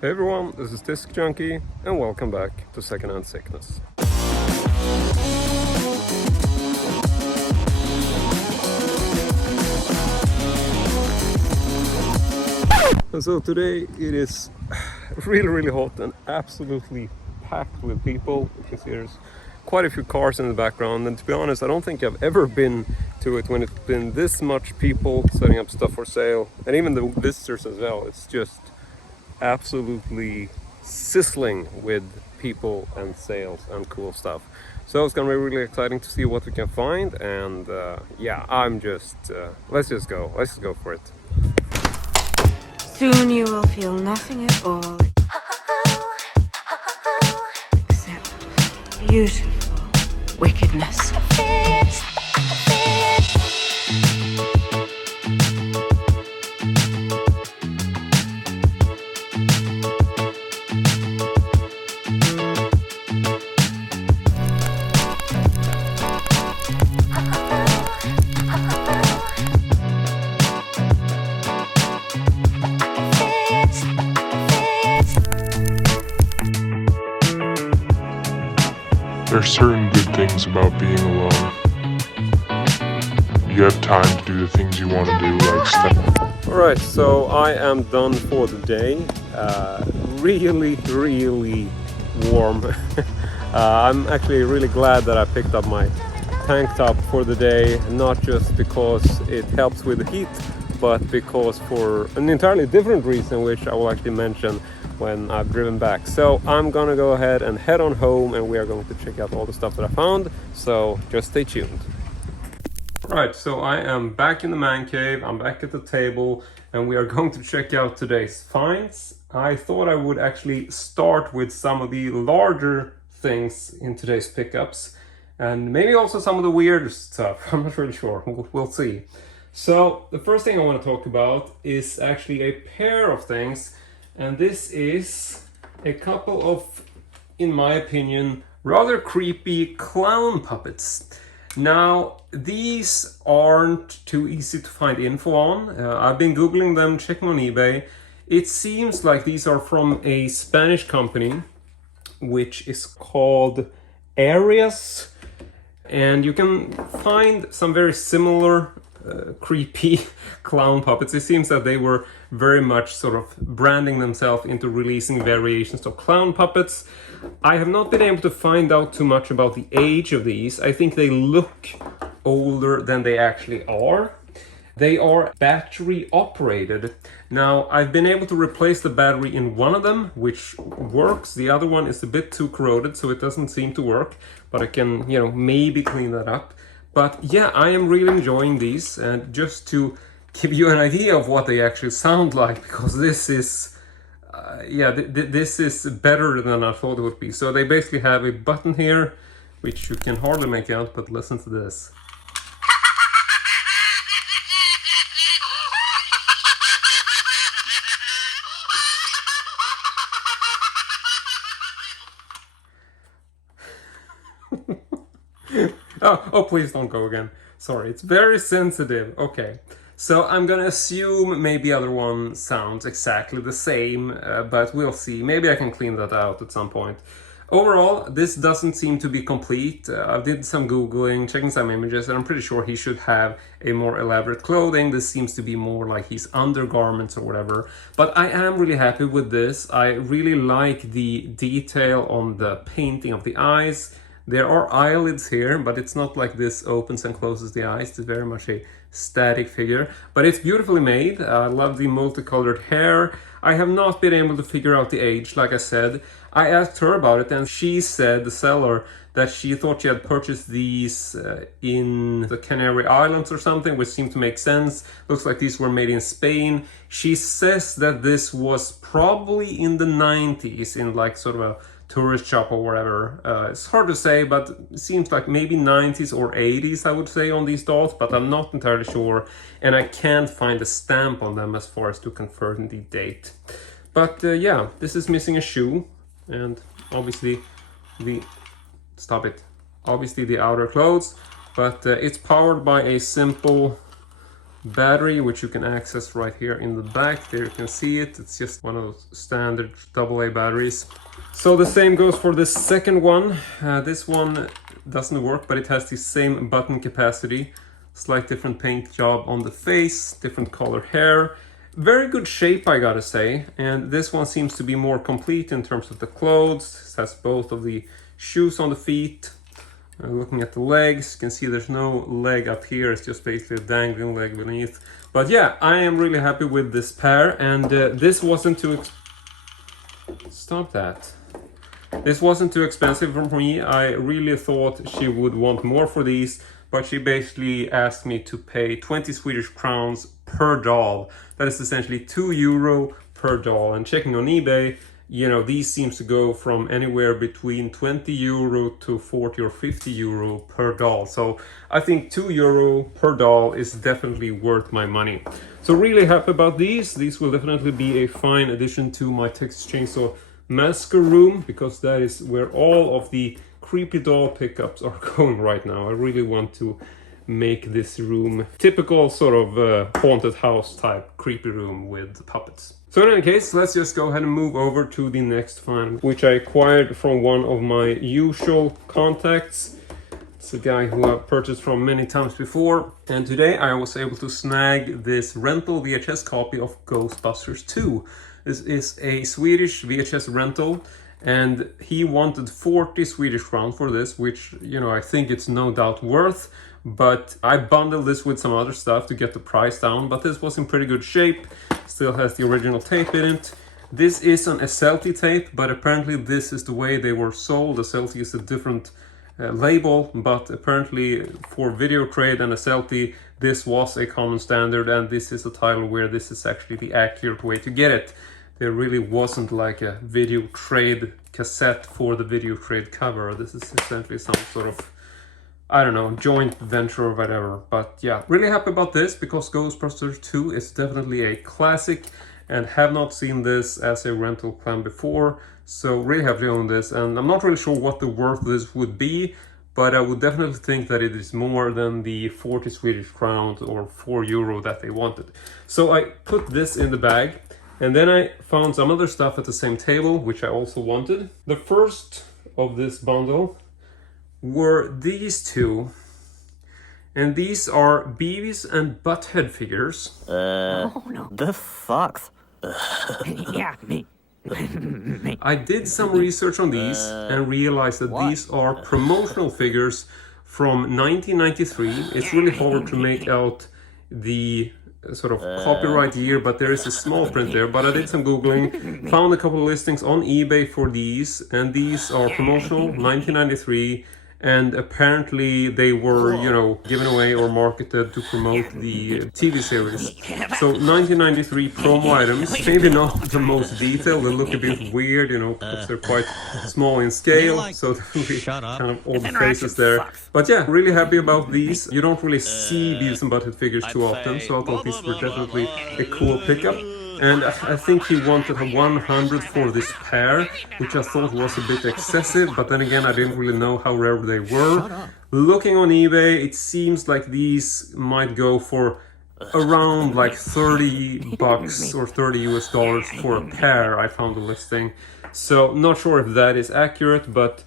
Hey everyone, this is Disc Junkie, and welcome back to Secondhand Sickness. And so today it is really hot and absolutely packed with people. You can see there's quite a few cars in the background, and to be honest, I don't think I've ever been to it when it's been this much people setting up stuff for sale, and even the visitors as well. It's just absolutely sizzling with people and sales and cool stuff. So it's gonna be really exciting to see what we can find, and yeah, I'm just let's just go for it. Soon you will feel nothing at all except beautiful wickedness. There are certain good things about being alone. You have time to do the things you want to do, like stuff. Alright, so I am done for the day. Really warm. I'm actually really glad that I picked up my tank top for the day, not just because it helps with the heat, but because for an entirely different reason, which I will actually mention when I've driven back. So I'm gonna go ahead and head on home, and we are going to check out all the stuff that I found, so just stay tuned. Right, so I am back in the man cave, I'm back at the table, and we are going to check out today's finds. I thought I would actually start with some of the larger things in today's pickups, and maybe also some of the weirder stuff. I'm not really sure, we'll see. So the first thing I want to talk about is actually a pair of things, and this is a couple of, in my opinion, rather creepy clown puppets. Now, these aren't too easy to find info on. I've been googling them, checking on eBay. It seems like these are from a Spanish company, which is called Arias. And you can find some very similar creepy clown puppets. It seems that they were very much sort of branding themselves into releasing variations of clown puppets. I have not been able to find out too much about the age of these. I think they look older than they actually are. They are battery operated. Now, I've been able to replace the battery in one of them, which works. The other one is a bit too corroded, so it doesn't seem to work, but I can, maybe clean that up. But yeah, I am really enjoying these, and just to give you an idea of what they actually sound like, because this is, this is better than I thought it would be. So they basically have a button here, which you can hardly make out, but listen to this. Oh, please don't go again. Sorry, it's very sensitive. Okay, so I'm gonna assume maybe other one sounds exactly the same, but we'll see. Maybe I can clean that out at some point. Overall, this doesn't seem to be complete. I did some Googling, checking some images, and I'm pretty sure he should have a more elaborate clothing. This seems to be more like his undergarments or whatever. But I am really happy with this. I really like the detail on the painting of the eyes. There are eyelids here, but it's not like this opens and closes the eyes. It's very much a static figure, but it's beautifully made. I love the multicolored hair. I have not been able to figure out the age, like I said. I asked her about it, and she said, the seller, that she thought she had purchased these in the Canary Islands or something, which seemed to make sense. Looks like these were made in Spain. She says that this was probably in the 90s, in like sort of a tourist shop or whatever. It's hard to say, but it seems like maybe 90s or 80s, I would say, on these dolls, but I'm not entirely sure, and I can't find a stamp on them as far as to confirm the date. But yeah, this is missing a shoe, and obviously obviously the outer clothes, but it's powered by a simple battery, which you can access right here in the back. There you can see it. It's just one of those standard AA batteries. So the same goes for this second one. This one doesn't work, but it has the same button capacity. Slight different paint job on the face, different color hair. Very good shape, I gotta say. And this one seems to be more complete in terms of the clothes. It has both of the shoes on the feet. Looking at the legs, you can see there's no leg up here. It's just basically a dangling leg beneath. But yeah, I am really happy with this pair. And this wasn't too... Stop that. This wasn't too expensive for me. I really thought she would want more for these. But she basically asked me to pay 20 Swedish crowns per doll. That is essentially €2 per doll. And checking on eBay, you know, these seems to go from anywhere between €20 to 40 or 50 euro per doll. So I think €2 per doll is definitely worth my money. So really happy about these. These will definitely be a fine addition to my Texas Chainsaw Massacre room, because that is where all of the creepy doll pickups are going right now. I really want to make this room typical sort of haunted house type creepy room with puppets. So in any case, let's just go ahead and move over to the next find, which I acquired from one of my usual contacts. It's a guy who I've purchased from many times before, and today I was able to snag this rental VHS copy of Ghostbusters 2. This is a Swedish VHS rental, and he wanted 40 Swedish crowns for this, which, you know, I think it's no doubt worth. But I bundled this with some other stuff to get the price down, but this was in pretty good shape. Still has the original tape in it. This is an SLT tape, but apparently this is the way they were sold. SLT is a different label, but apparently for video trade and SLT, this was a common standard, and this is a title where this is actually the accurate way to get it. There really wasn't like a video trade cassette for the video trade cover. This is essentially some sort of, I don't know, joint venture or whatever. But yeah, really happy about this, because Ghostbusters 2 is definitely a classic, and have not seen this as a rental plan before. So really happy on this, and I'm not really sure what the worth of this would be, but I would definitely think that it is more than the 40 Swedish crowns or €4 that they wanted. So I put this in the bag, and then I found some other stuff at the same table, which I also wanted. The first of this bundle were these two. And these are Beavis and Butthead figures. Oh, no. The fuck? Yeah, me. I did some research on these and realized that these are promotional figures from 1993. It's really hard to make out the sort of copyright year, but there is a small print there. But I did some googling, found a couple of listings on eBay for these, and these are promotional, 1993. And apparently they were, you know, given away or marketed to promote the TV series. So 1993 promo items, maybe not the most detailed, they look a bit weird, you know, because they're quite small in scale. So kind of all the faces there. But yeah, really happy about these. You don't really see Beavis and Butthead figures too often, so I thought these were definitely a cool pickup. And I think he wanted 100 for this pair, which I thought was a bit excessive, but then again I didn't really know how rare they were. Looking on eBay, it seems like these might go for around like $30 or $30 for a pair. I found the listing, so not sure if that is accurate, but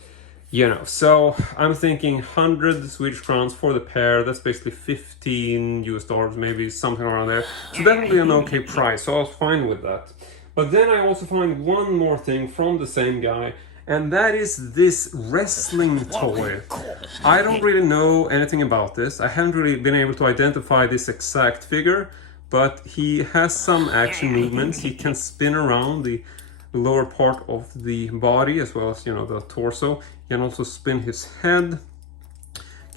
you know, so I'm thinking 100 Swedish crowns for the pair. That's basically $15, maybe something around there. So definitely an okay price, so I was fine with that. But then I also find one more thing from the same guy, and that is this wrestling toy. I don't really know anything about this. I haven't really been able to identify this exact figure, but he has some action movements. He can spin around the lower part of the body as well as, you know, the torso. He can also spin his head,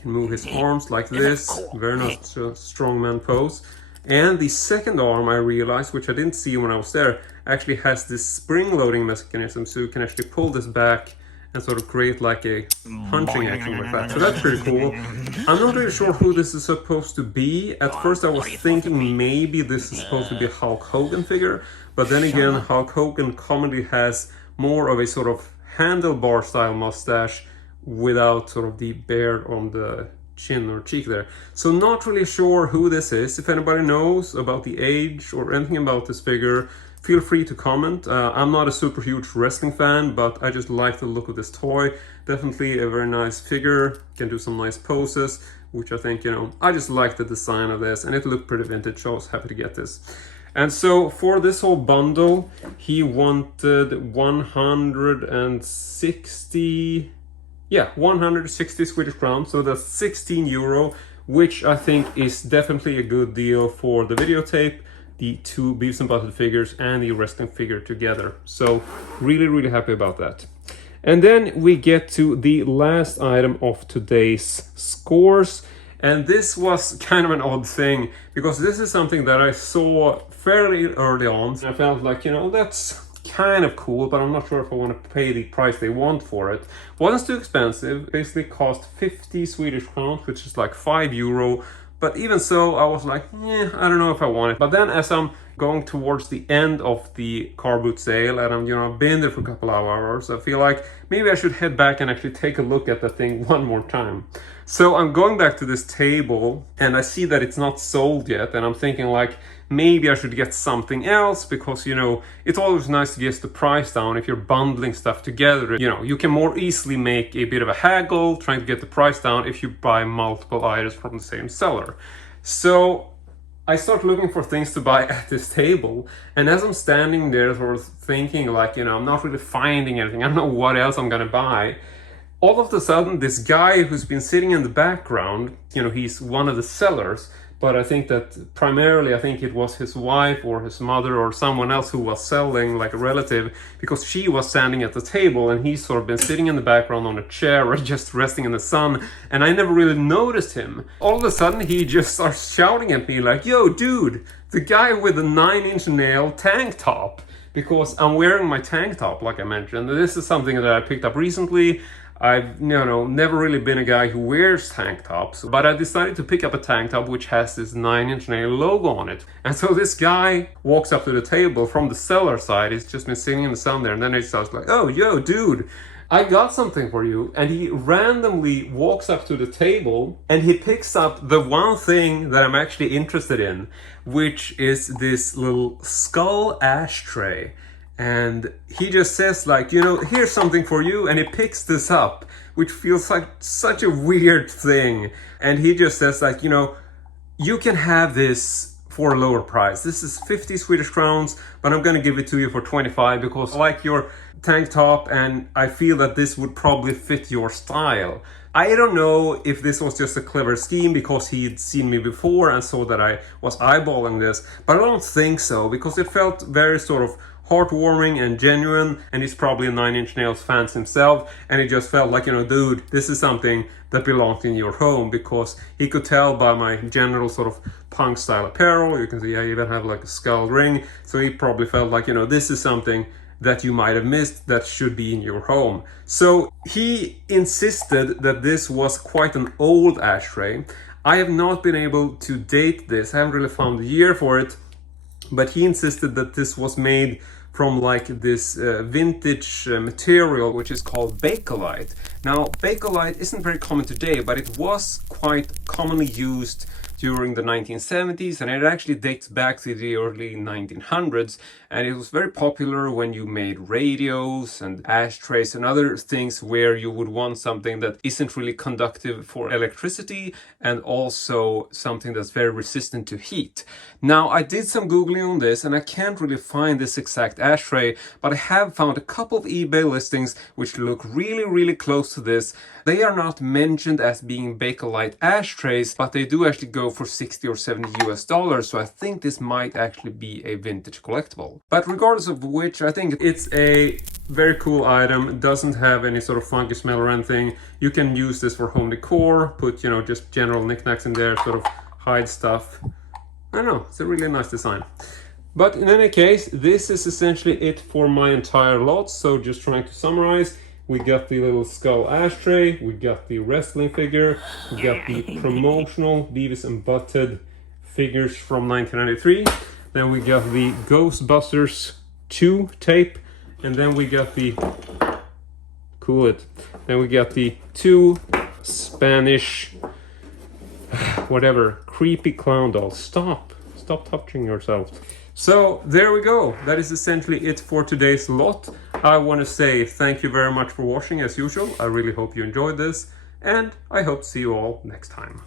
can move his arms like this, very much strongman pose. And the second arm, I realized, which I didn't see when I was there, actually has this spring loading mechanism, so you can actually pull this back and sort of create like a punching action like that. So that's pretty cool. I'm not really sure who this is supposed to be. At first I was thinking maybe this is supposed to be a Hulk Hogan figure, but then again, Hulk Hogan commonly has more of a sort of handlebar style mustache without sort of the beard on the chin or cheek there. So not really sure who this is. If anybody knows about the age or anything about this figure, feel free to comment. I'm not a super huge wrestling fan, but I just like the look of this toy. Definitely a very nice figure, can do some nice poses, which I think, you know, I just like the design of this, and it looked pretty vintage, so I was happy to get this. And so for this whole bundle, he wanted 160 Swedish crowns, so that's 16 euro, which I think is definitely a good deal for the videotape, the two Beavis and Butthead figures, and the wrestling figure together. So really happy about that. And then we get to the last item of today's scores. And this was kind of an odd thing, because this is something that I saw fairly early on. And I felt like, you know, that's kind of cool, but I'm not sure if I want to pay the price they want for it. Wasn't too expensive, basically cost 50 Swedish crowns, which is like 5 euro. But even so, I was like, I don't know if I want it. But then as I'm going towards the end of the car boot sale, and I'm, you know, I've been there for a couple of hours, I feel like maybe I should head back and actually take a look at the thing one more time. So I'm going back to this table, and I see that it's not sold yet, and I'm thinking like, maybe I should get something else, because, you know, it's always nice to get the price down if you're bundling stuff together. You know, you can more easily make a bit of a haggle trying to get the price down if you buy multiple items from the same seller. So I start looking for things to buy at this table, and as I'm standing there sort of thinking like, you know, I'm not really finding anything, I don't know what else I'm gonna buy, all of a sudden this guy who's been sitting in the background, you know, he's one of the sellers, but I think that primarily, I think it was his wife or his mother or someone else who was selling, like a relative, because she was standing at the table and he's sort of been sitting in the background on a chair or just resting in the sun, and I never really noticed him. All of a sudden he just starts shouting at me like, yo dude, the guy with the 9-inch nail tank top, because I'm wearing my tank top, like I mentioned. This is something that I picked up recently. I've, you know, never really been a guy who wears tank tops, but I decided to pick up a tank top which has this 9-inch nail logo on it. And so this guy walks up to the table from the seller side. He's just been sitting in the sun there, and then he starts like, oh, yo, dude, I got something for you. And he randomly walks up to the table and he picks up the one thing that I'm actually interested in, which is this little skull ashtray. And he just says like, you know, here's something for you, and he picks this up, which feels like such a weird thing. And he just says like, you know, you can have this for a lower price. This is 50 Swedish crowns, but I'm gonna give it to you for 25 because I like your tank top and I feel that this would probably fit your style. I don't know if this was just a clever scheme because he'd seen me before and saw that I was eyeballing this, but I don't think so, because it felt very sort of heartwarming and genuine, and he's probably a 9-inch nails fan himself, and it just felt like, you know, dude, this is something that belongs in your home, because he could tell by my general sort of punk style apparel. You can see I even have like a skull ring, so he probably felt like, you know, this is something that you might have missed that should be in your home. So he insisted that this was quite an old ashtray. I have not been able to date this, I haven't really found the year for it, but he insisted that this was made from like this vintage material which is called Bakelite. Now, Bakelite isn't very common today, but it was quite commonly used during the 1970s, and it actually dates back to the early 1900s, and it was very popular when you made radios and ashtrays and other things where you would want something that isn't really conductive for electricity and also something that's very resistant to heat. Now, I did some googling on this and I can't really find this exact ashtray, but I have found a couple of eBay listings which look really close to this. They are not mentioned as being Bakelite ashtrays, but they do actually go for 60 or 70 US dollars, so I think this might actually be a vintage collectible. But regardless of which, I think it's a very cool item. It doesn't have any sort of funky smell or anything. You can use this for home decor, put, you know, just general knickknacks in there, sort of hide stuff. I don't know, it's a really nice design. But in any case, this is essentially it for my entire lot. So just trying to summarize, we got the little skull ashtray, we got the wrestling figure, we got the promotional Beavis and Butthead figures from 1993, then we got the Ghostbusters 2 tape, and then we got the then we got the 2 Spanish whatever, creepy clown dolls. Stop touching yourselves. So there we go. That is essentially it for today's lot. I want to say thank you very much for watching as usual. I really hope you enjoyed this, and I hope to see you all next time.